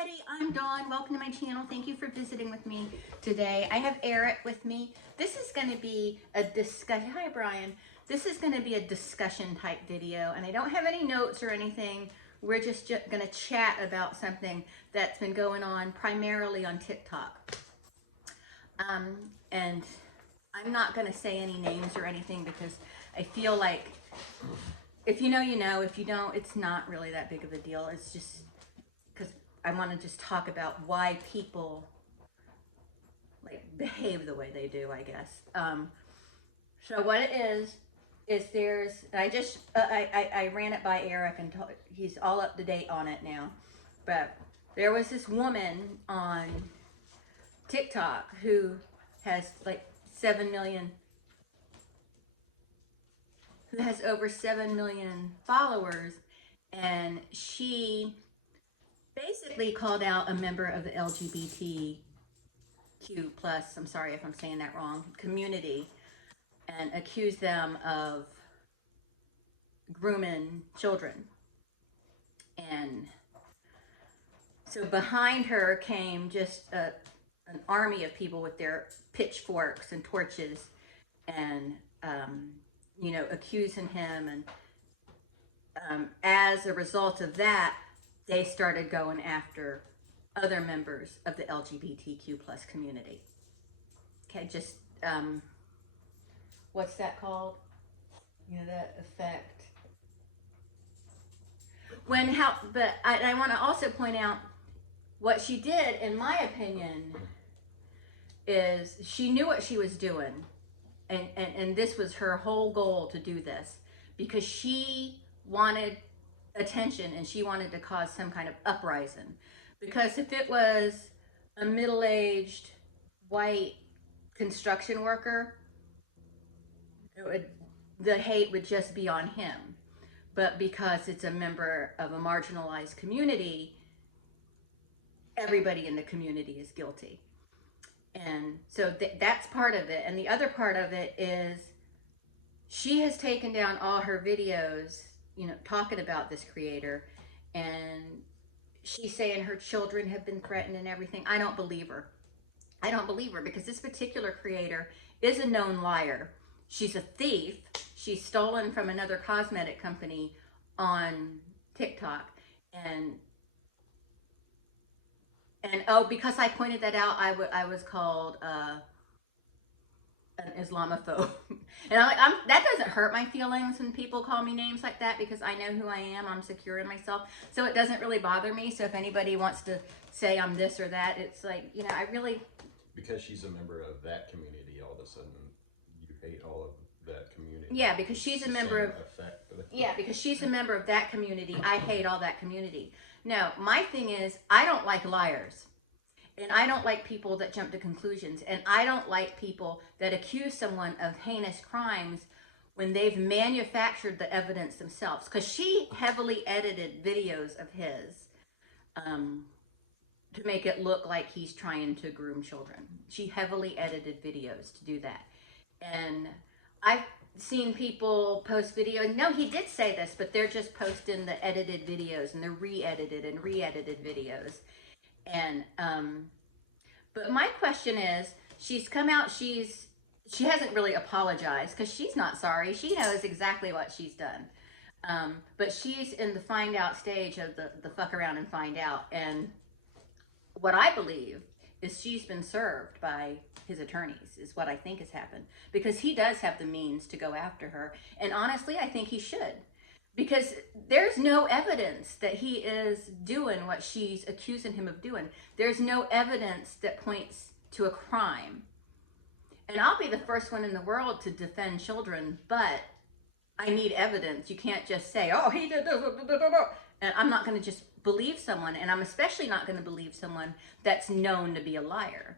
everybody, I'm Dawn. Welcome to my channel. Thank you for visiting with me today. I have Eric with me. This is going to be a discussion. Hi, Brian. This is going to be a discussion type video, and I don't have any notes or anything. We're just going to chat about something that's been going on primarily on TikTok. And I'm not going to say any names or anything because I feel like if you know, you know. If you don't, it's not really that big of a deal. It's just because I want to just talk about why people like behave the way they do, I guess. So what it is there's, I ran it by Eric and he's all up to date on it now. But there was this woman on TikTok who has like 7 million, who has over 7 million followers, and she basically called out a member of the LGBTQ plus, I'm sorry if I'm saying that wrong, community, and accused them of grooming children. And so behind her came just an army of people with their pitchforks and torches and, accusing him. And as a result of that, they started going after other members of the LGBTQ plus community. Okay, just, what's that called? That effect. But I want to also point out what she did, in my opinion, is she knew what she was doing. And this was her whole goal to do this because she wanted attention and she wanted to cause some kind of uprising. Because if it was a middle-aged white construction worker, the hate would just be on him. But because it's a member of a marginalized community, everybody in the community is guilty. And so that's part of it. And the other part of it is she has taken down all her videos, talking about this creator, and she's saying her children have been threatened and everything. I don't believe her. I don't believe her because this particular creator is a known liar. She's a thief. She's stolen from another cosmetic company on TikTok. And because I pointed that out, I was called an Islamophobe. And that doesn't hurt my feelings when people call me names like that because I know who I am. I'm secure in myself. So it doesn't really bother me. So if anybody wants to say I'm this or that, it's like, I really... Because she's a member of that community, all of a sudden you hate all of that community. Yeah, because she's a member of... Yeah, because she's a member of that community. I hate all that community. No, my thing is, I don't like liars. And I don't like people that jump to conclusions. And I don't like people that accuse someone of heinous crimes when they've manufactured the evidence themselves. Because she heavily edited videos of his to make it look like he's trying to groom children. She heavily edited videos to do that. And I've seen people post videos. No, he did say this, but they're just posting the edited videos and the re-edited videos. And but my question is, she's come out, she hasn't really apologized because she's not sorry. She knows exactly what she's done. But she's in the find out stage of the fuck around and find out. And what I believe is she's been served by his attorneys, is what I think has happened. Because he does have the means to go after her. And honestly, I think he should. Because there's no evidence that he is doing what she's accusing him of doing. There's no evidence that points to a crime. And I'll be the first one in the world to defend children, but I need evidence. You can't just say, oh, he did this, and I'm not going to just believe someone, and I'm especially not going to believe someone that's known to be a liar.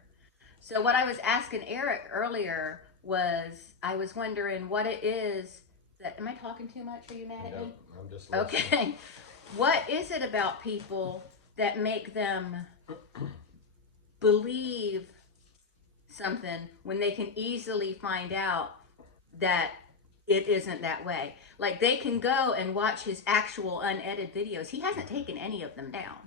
So what I was asking Eric earlier was, I was wondering what it is that, am I talking too much? Are you mad at me? I'm just listening. Okay. What is it about people that make them believe something when they can easily find out that it isn't that way? Like, they can go and watch his actual unedited videos. He hasn't taken any of them down.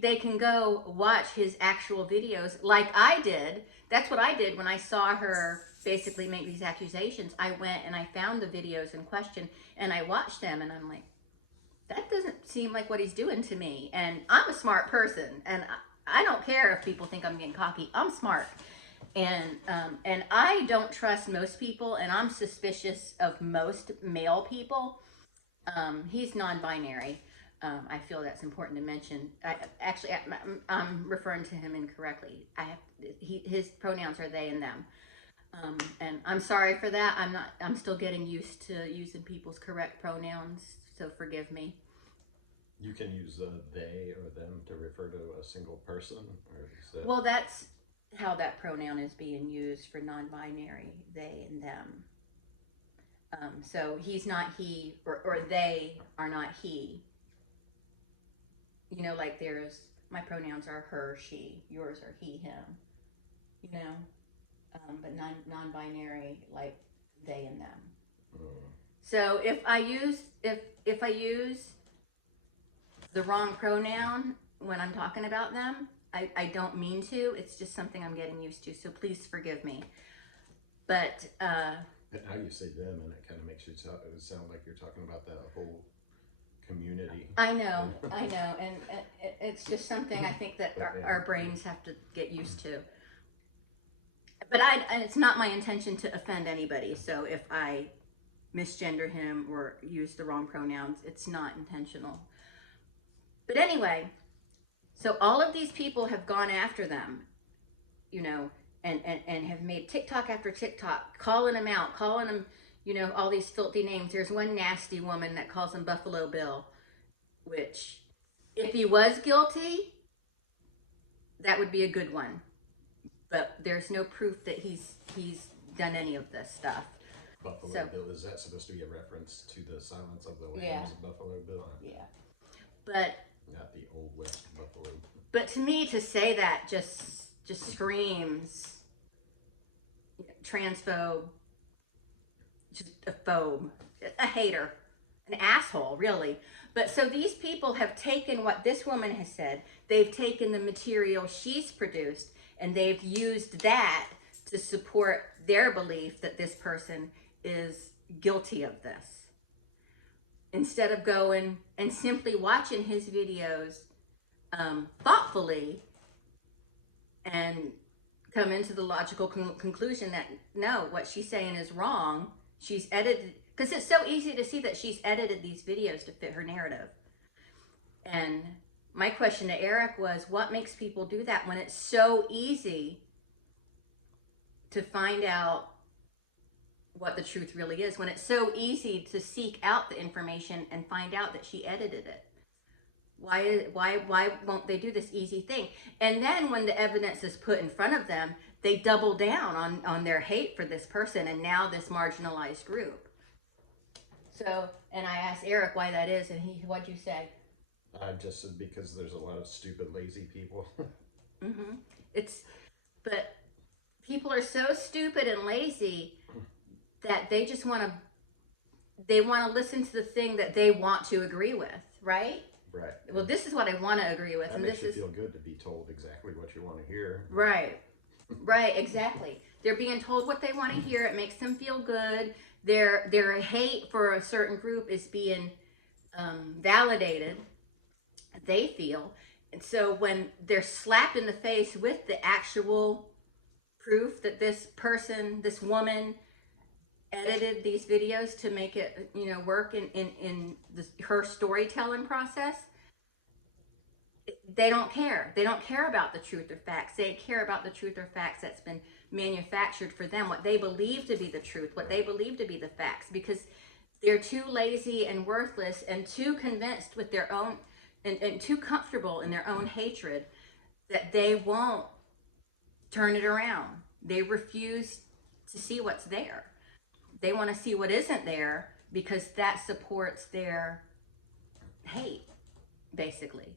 They can go watch his actual videos like I did. That's what I did when I saw her basically make these accusations. I went and I found the videos in question and I watched them, and I'm like, that doesn't seem like what he's doing to me. And I'm a smart person, and I don't care if people think I'm getting cocky. I'm smart. And I don't trust most people, and I'm suspicious of most male people. He's non-binary. I feel that's important to mention. I'm referring to him incorrectly. His pronouns are they and them. And I'm sorry for that. I'm still getting used to using people's correct pronouns, so forgive me. You can use they or them to refer to a single person, or is that? Well, that's how that pronoun is being used for non-binary, they and them. So he's not he, or they are not he. You know, like my pronouns are her, she, yours are he, him. You know, but non-binary, like they and them. So if I use the wrong pronoun when I'm talking about them, I don't mean to. It's just something I'm getting used to. So please forgive me. But Now you say them, and it kind of makes you sound like you're talking about that whole community. I know, and it's just something I think that our brains have to get used to. But it's not my intention to offend anybody. So if I misgender him or use the wrong pronouns, it's not intentional. But anyway, so all of these people have gone after them, you know, and have made TikTok after TikTok, calling them out, calling them, you know, all these filthy names. There's one nasty woman that calls him Buffalo Bill, which, if he was guilty, that would be a good one. But there's no proof that he's done any of this stuff. Buffalo Bill, is that supposed to be a reference to the Silence of the Lambs Buffalo Bill? Yeah. But not the Old West Buffalo. But to me, to say that just screams transphobe, just a phobe, a hater, an asshole, really. But so these people have taken what this woman has said, they've taken the material she's produced, and they've used that to support their belief that this person is guilty of this. Instead of going and simply watching his videos thoughtfully and come into the logical conclusion that no, what she's saying is wrong. She's edited, because it's so easy to see that she's edited these videos to fit her narrative. And my question to Eric was, what makes people do that when it's so easy to find out what the truth really is, when it's so easy to seek out the information and find out that she edited it? Why won't they do this easy thing? And then when the evidence is put in front of them, they double down on their hate for this person and now this marginalized group. So, and I asked Eric why that is, and what'd you say? I just said because there's a lot of stupid, lazy people. But people are so stupid and lazy that they just want to listen to the thing that they want to agree with, right? Right. Well, this is what I want to agree with. That and makes this you feel good to be told exactly what you want to hear. Right. Right, exactly. They're being told what they want to hear. It makes them feel good. Their hate for a certain group is being validated, they feel. And so when they're slapped in the face with the actual proof that this person, this woman, edited these videos to make it, work in her storytelling process, they don't care. They don't care about the truth or facts. They care about the truth or facts that's been manufactured for them, what they believe to be the truth, what they believe to be the facts, because they're too lazy and worthless and too convinced with their own and too comfortable in their own hatred that they won't turn it around. They refuse to see what's there. They want to see what isn't there because that supports their hate, basically.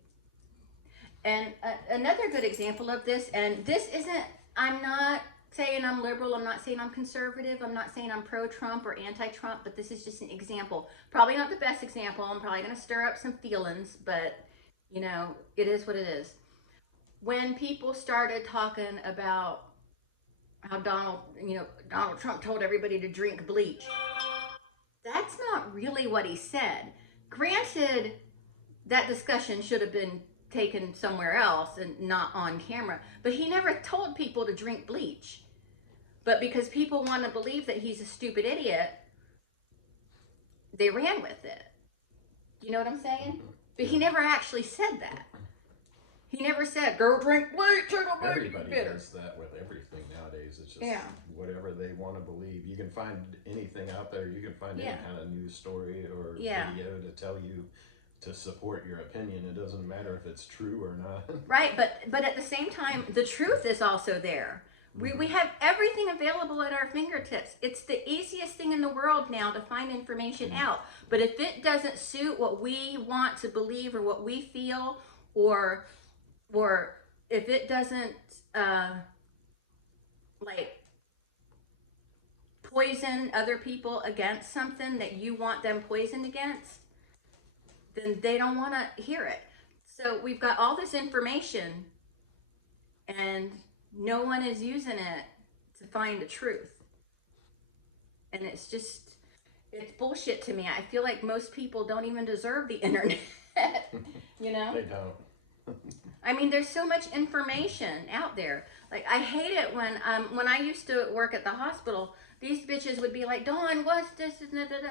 And another good example of this, and this isn't, I'm not saying I'm liberal, I'm not saying I'm conservative, I'm not saying I'm pro-Trump or anti-Trump, but this is just an example. Probably not the best example. I'm probably going to stir up some feelings, but You know, it is what it is. When people started talking about how Donald Trump told everybody to drink bleach, that's not really what he said. Granted, that discussion should have been taken somewhere else and not on camera, but he never told people to drink bleach. But because people want to believe that he's a stupid idiot, they ran with it. You know what I'm saying? But he never actually said that. He never said, go drink bleach, it'll make you Everybody bitter. does that with everything nowadays. It's just Yeah. whatever they want to believe. You can find anything out there. You can find Yeah. any kind of news story or Yeah. video to tell you to support your opinion. It doesn't matter if it's true or not. Right, but at the same time, the truth is also there. We have everything available at our fingertips. It's the easiest thing in the world now to find information out. But if it doesn't suit what we want to believe or what we feel, or if it doesn't like poison other people against something that you want them poisoned against, then they don't want to hear it. So we've got all this information and no one is using it to find the truth. And it's bullshit to me. I feel like most people don't even deserve the internet. You know? They don't. I mean, there's so much information out there. Like, I hate it when I used to work at the hospital, these bitches would be like, Dawn, what's this?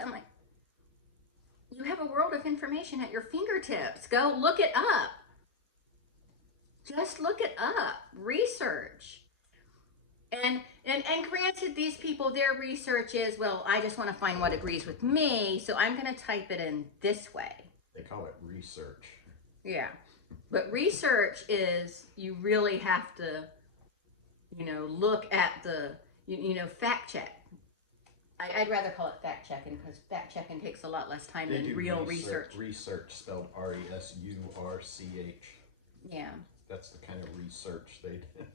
I'm like, you have a world of information at your fingertips. Go look it up. Just look it up. Research. And granted, these people, their research is, well, I just want to find what agrees with me, so I'm going to type it in this way. They call it research. Yeah. But research is, you really have to, look at the, fact check. I'd rather call it fact checking, because fact checking takes a lot less time than real research. Research spelled RESURCH. Yeah. That's the kind of research they did.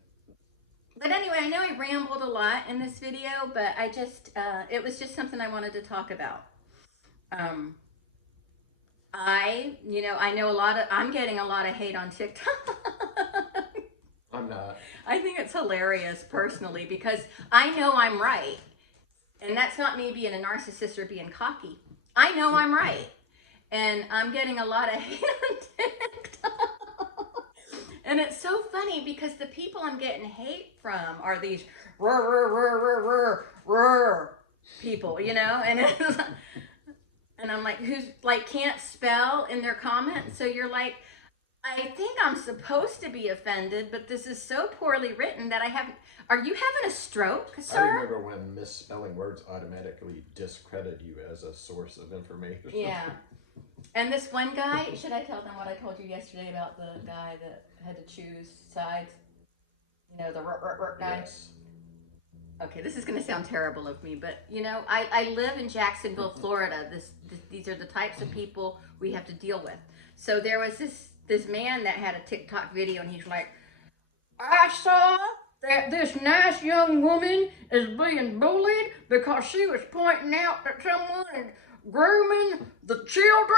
But anyway, I know I rambled a lot in this video, but I just, it was just something I wanted to talk about. I know I'm getting a lot of hate on TikTok. I'm not. I think it's hilarious personally, because I know I'm right. And that's not me being a narcissist or being cocky. I know I'm right. And I'm getting a lot of hate on TikTok. And it's so funny because the people I'm getting hate from are these people, and it's, and I'm like, who's like can't spell in their comments. So you're like, I think I'm supposed to be offended, but this is so poorly written that are you having a stroke, sir? I remember when misspelling words automatically discredit you as a source of information. Yeah. And this one guy, should I tell them what I told you yesterday about the guy that had to choose sides? The guy? Yes. Okay, this is going to sound terrible of me, but I live in Jacksonville, Florida. These are the types of people we have to deal with. So there was this man that had a TikTok video, and he's like, I saw that this nice young woman is being bullied because she was pointing out that someone is grooming the children.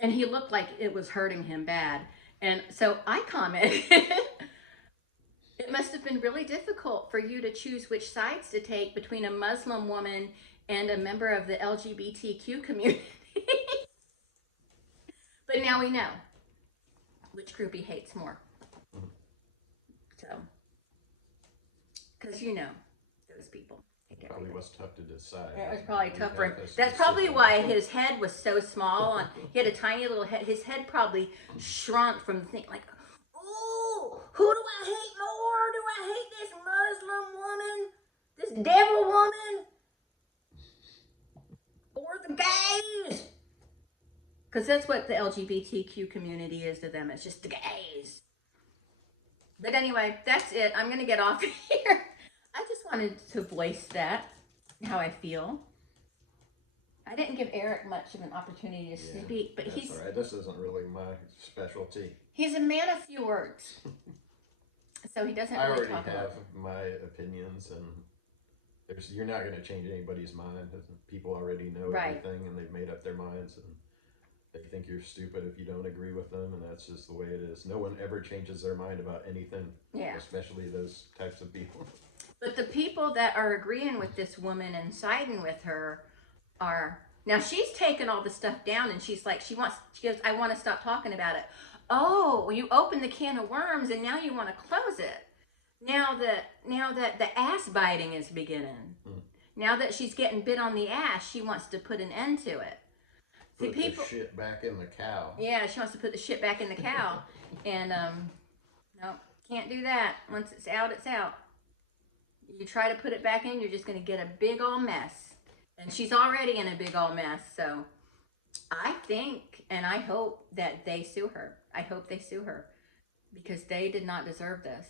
And he looked like it was hurting him bad. And so I commented, it must have been really difficult for you to choose which sides to take between a Muslim woman and a member of the LGBTQ community. But now we know which group he hates more. So, because those people. Probably was tough to decide. It was probably tough for him. That's That's probably specific. why his head was so small. He had a tiny little head. His head probably shrunk from the thing. Like, oh, who do I hate more? Do I hate this Muslim woman? This devil woman? Or the gays? Because that's what the LGBTQ community is to them. It's just the gays. But anyway, that's it. I'm going to get off here. I just wanted to voice that, how I feel. I didn't give Eric much of an opportunity to speak, but That's all right. This isn't really my specialty. he's a man of few words. So he doesn't I really already talk a lot. have my opinions, and you're not going to change anybody's mind. People already know Right. everything, and they've made up their minds. And they think you're stupid if you don't agree with them, and that's just the way it is. No one ever changes their mind about anything, Yeah. especially those types of people. But the people that are agreeing with this woman and siding with her are, now she's taken all the stuff down, and she's like, she goes, I want to stop talking about it. Oh, well, you opened the can of worms and now you want to close it. Now that the ass biting is beginning. Now that she's getting bit on the ass, she wants to put an end to it. Put the shit back in the cow. Yeah, she wants to put the shit back in the cow. And no, can't do that. Once it's out, it's out. You try to put it back in, you're just going to get a big old mess. And she's already in a big old mess. So I think and I hope that they sue her. I hope they sue her because they did not deserve this.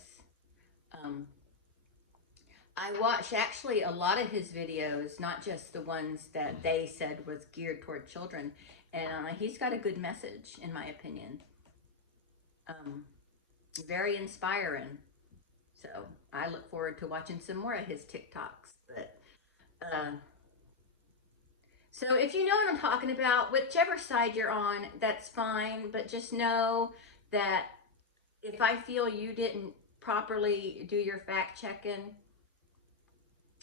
I watched actually a lot of his videos, not just the ones that they said was geared toward children. And he's got a good message, in my opinion. Very inspiring. So I look forward to watching some more of his TikToks. But so if you know what I'm talking about, whichever side you're on, that's fine. But just know that if I feel you didn't properly do your fact checking,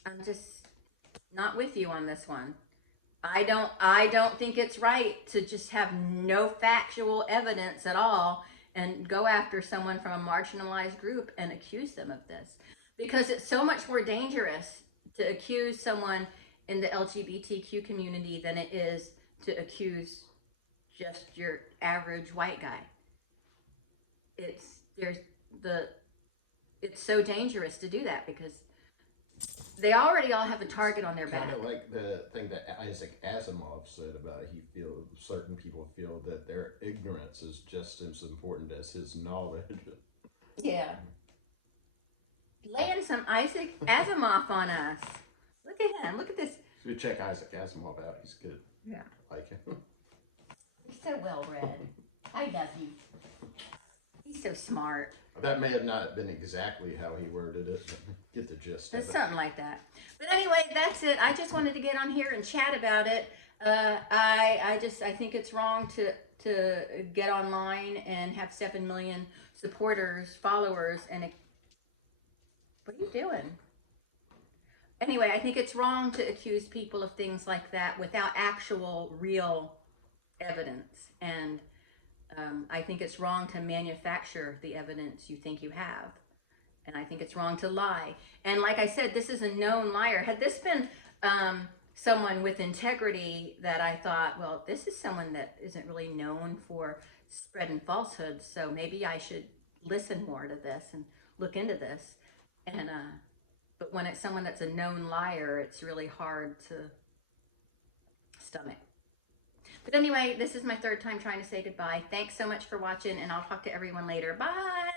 I'm just not with you on this one. I don't think it's right to just have no factual evidence at all and go after someone from a marginalized group and accuse them of this. Because it's so much more dangerous to accuse someone in the LGBTQ community than it is to accuse just your average white guy. It's so dangerous to do that because they already all have a target on their back. Kind of like the thing that Isaac Asimov said about certain people feel that their ignorance is just as important as his knowledge. Yeah. Laying some Isaac Asimov on us. Look at him. Look at this. So check Isaac Asimov out. He's good. Yeah. Like him. He's so well read. I love you. He's so smart. That may have not been exactly how he worded it, but get the gist of It's it. something like that. But anyway, that's it. I just wanted to get on here and chat about it. I think it's wrong to get online and have 7 million supporters, followers, and what are you doing? Anyway, I think it's wrong to accuse people of things like that without actual, real evidence. And I think it's wrong to manufacture the evidence you think you have. And I think it's wrong to lie. And like I said, this is a known liar. Had this been someone with integrity that I thought, well, this is someone that isn't really known for spreading falsehoods, so maybe I should listen more to this and look into this. And but when it's someone that's a known liar, it's really hard to stomach. But anyway, this is my third time trying to say goodbye. Thanks so much for watching, and I'll talk to everyone later. Bye!